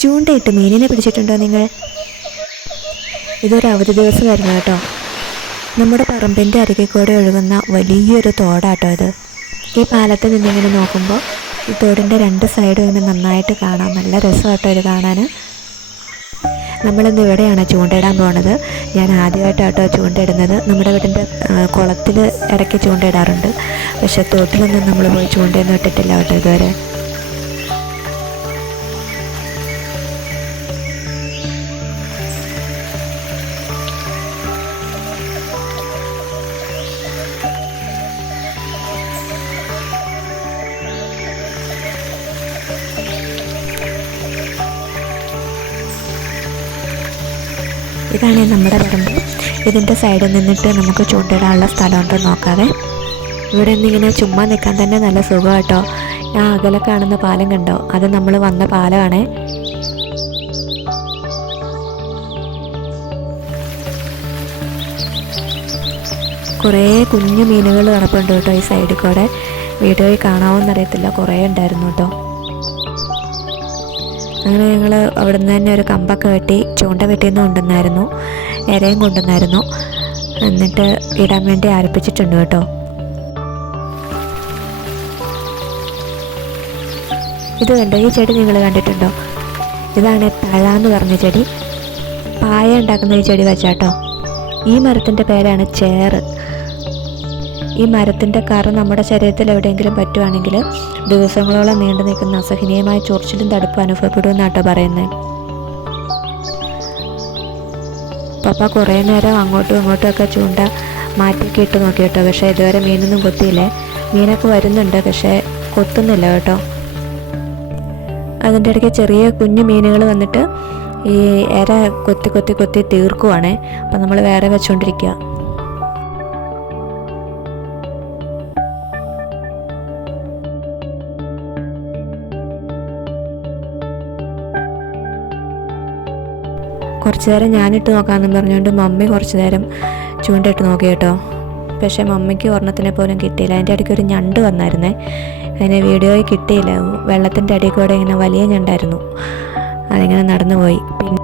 ചൂണ്ടയിട്ട് മീനിനെ പിടിച്ചിട്ടുണ്ടോ നിങ്ങൾ? ഇതൊരു അവധി ദിവസമായിരുന്നു കേട്ടോ. നമ്മുടെ പറമ്പിൻ്റെ അരികെ കൂടെ ഒഴുകുന്ന വലിയൊരു തോടാട്ടോ ഇത്. ഈ പാലത്തിൽ നിന്നിങ്ങനെ നോക്കുമ്പോൾ ഈ തോടിൻ്റെ രണ്ട് സൈഡും ഇങ്ങനെ നന്നായിട്ട് കാണാം. നല്ല രസമാട്ടോ ഇത് കാണാൻ. നമ്മളിന്ന് ഇവിടെയാണ് ചൂണ്ടയിടാൻ പോണത്. ഞാൻ ആദ്യമായിട്ടാട്ടോ ചൂണ്ടയിടുന്നത്. നമ്മുടെ വീടിൻ്റെ കുളത്തിൽ ഇടയ്ക്ക് ചൂണ്ടയിടാറുണ്ട്, പക്ഷേ തോട്ടിലൊന്നും നമ്മൾ പോയി ചൂണ്ടയൊന്നും ഇട്ടിട്ടില്ല കേട്ടോ ഇതുവരെ. ഇതാണ് നമ്മുടെ പറമ്പ്. ഇതിൻ്റെ സൈഡിൽ നിന്നിട്ട് നമുക്ക് ചൂണ്ടയിടാനുള്ള സ്ഥലമുണ്ടോ നോക്കാവേ. ഇവിടെ നിന്നിങ്ങനെ ചുമ്മാ നിൽക്കാൻ തന്നെ നല്ല സുഖം കേട്ടോ. ഞാൻ അകലെ കാണുന്ന പാലം കണ്ടോ? അത് നമ്മൾ വന്ന പാലമാണേ. കുറേ കുഞ്ഞു മീനുകൾ കിടപ്പുണ്ട് കേട്ടോ ഈ സൈഡിൽ കൂടെ. വീഡിയോയിൽ കാണാമെന്നറിയത്തില്ല, കുറേ ഉണ്ടായിരുന്നു കേട്ടോ. അങ്ങനെ ഞങ്ങൾ അവിടെ നിന്ന് തന്നെ ഒരു കമ്പൊക്കെ വെട്ടി ചൂണ്ട വെട്ടിയെന്ന് കൊണ്ടുവന്നായിരുന്നു, ഇരയും കൊണ്ടുവന്നായിരുന്നു. എന്നിട്ട് ഇടാൻ വേണ്ടി ആരംഭിച്ചിട്ടുണ്ട് കേട്ടോ. ഇത് കണ്ടോ, ഈ ചെടി നിങ്ങൾ കണ്ടിട്ടുണ്ടോ? ഇതാണ് തഴാന്ന് പറഞ്ഞ ചെടി. പായ ഉണ്ടാക്കുന്ന ഈ ചെടി വെച്ചാട്ടോ. ഈ മരത്തിൻ്റെ പേരാണ് ചേറ്. ഈ മരത്തിൻ്റെ കറ നമ്മുടെ ശരീരത്തിൽ എവിടെയെങ്കിലും പറ്റുവാണെങ്കിൽ ദിവസങ്ങളോളം നീണ്ടു നിൽക്കുന്ന അസഹനീയമായ ചൊറിച്ചിലും തടുപ്പും അനുഭവപ്പെടുമെന്നാട്ടോ പറയുന്നത്. പപ്പ കുറേ നേരം അങ്ങോട്ടും ഇങ്ങോട്ടും ഒക്കെ ചൂണ്ട മാറ്റിയൊക്കെ ഇട്ട് നോക്കി കേട്ടോ. പക്ഷേ ഇതുവരെ മീനൊന്നും കൊത്തിയില്ലേ. മീനൊക്കെ വരുന്നുണ്ട്, പക്ഷേ കൊത്തുന്നില്ല കേട്ടോ. അതിൻ്റെ ഇടയ്ക്ക് ചെറിയ കുഞ്ഞു മീനുകൾ വന്നിട്ട് ഈ ഇര കൊത്തി കൊത്തി കൊത്തി തീർക്കുവാണേ. അപ്പം നമ്മൾ വേറെ വെച്ചുകൊണ്ടിരിക്കുക. കുറച്ച് നേരം ഞാനിട്ട് നോക്കാമെന്ന് പറഞ്ഞുകൊണ്ട് മമ്മി കുറച്ച് നേരം ചൂണ്ടയിട്ട് നോക്കി കേട്ടോ. പക്ഷേ മമ്മിക്ക് ഒരെണ്ണത്തിനെ പോലും കിട്ടിയില്ല. അതിൻ്റെ ഇടയ്ക്ക് ഒരു ഞണ്ട് വന്നായിരുന്നേ. അതിനെ വീഡിയോയിൽ കിട്ടിയില്ല. വെള്ളത്തിൻ്റെ അടിയിൽ കൂടെ ഇങ്ങനെ വലിയ ഞണ്ടായിരുന്നു, അതിങ്ങനെ നടന്നു പോയി. പിന്നെ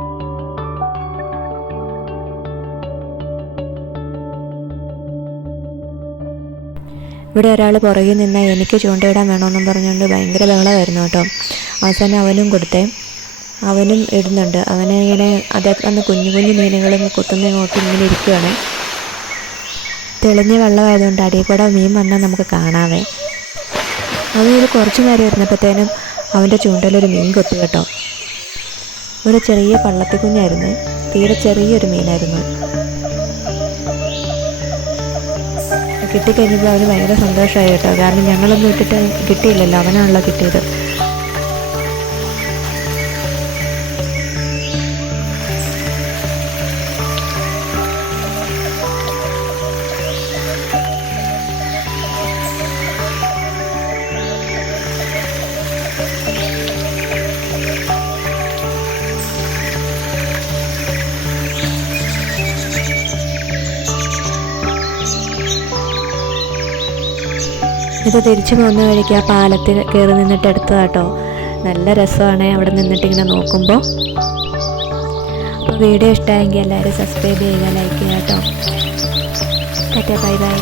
ഇവിടെ ഒരാൾ പുറകിൽ നിന്നാൽ എനിക്ക് ചൂണ്ടയിടാൻ വേണമെന്നും പറഞ്ഞുകൊണ്ട് ഭയങ്കര ബഹളമായിരുന്നു കേട്ടോ. അവസാനം അവനും കൊടുത്തേ, അവനും ഇടുന്നുണ്ട്. അവനെ ഇങ്ങനെ അതൊക്കെ വന്ന് കുഞ്ഞു കുഞ്ഞു മീനുകളൊന്ന് കുത്തുന്ന ഇങ്ങോട്ട് ഇങ്ങനെ ഇരിക്കുകയാണ്. തെളിഞ്ഞ വെള്ളമായതുകൊണ്ട് അടിയിൽ കൂടെ മീൻ വന്നാൽ നമുക്ക് കാണാവേ. അതൊരു കുറച്ച് നേരം ഇരുന്നപ്പോഴത്തേനും അവൻ്റെ ചൂണ്ടയിലൊരു മീൻ കൊത്തി കേട്ടോ. ഒരു ചെറിയ പള്ളത്തിക്കുഞ്ഞായിരുന്നു, തീരെ ചെറിയൊരു മീനായിരുന്നു. കിട്ടിക്കഴിഞ്ഞപ്പോൾ അവന് ഭയങ്കര സന്തോഷമായി കേട്ടോ. കാരണം ഞങ്ങളൊന്നും ഇട്ടിട്ട് കിട്ടിയില്ലല്ലോ, അവനാണല്ലോ കിട്ടിയത്. ഇത് തിരിച്ചു പോകുന്ന വഴിക്ക് ആ പാലത്തിൽ കയറി നിന്നിട്ട് എടുത്തതാട്ടോ. നല്ല രസമാണ് അവിടെ നിന്നിട്ട് ഇങ്ങനെ നോക്കുമ്പോൾ. അപ്പോൾ വീഡിയോ ഇഷ്ടമായെങ്കിൽ എല്ലാവരും സബ്സ്ക്രൈബ് ചെയ്യുക, ലൈക്ക് ചെയ്യുക കേട്ടോ. Tata, bye bye.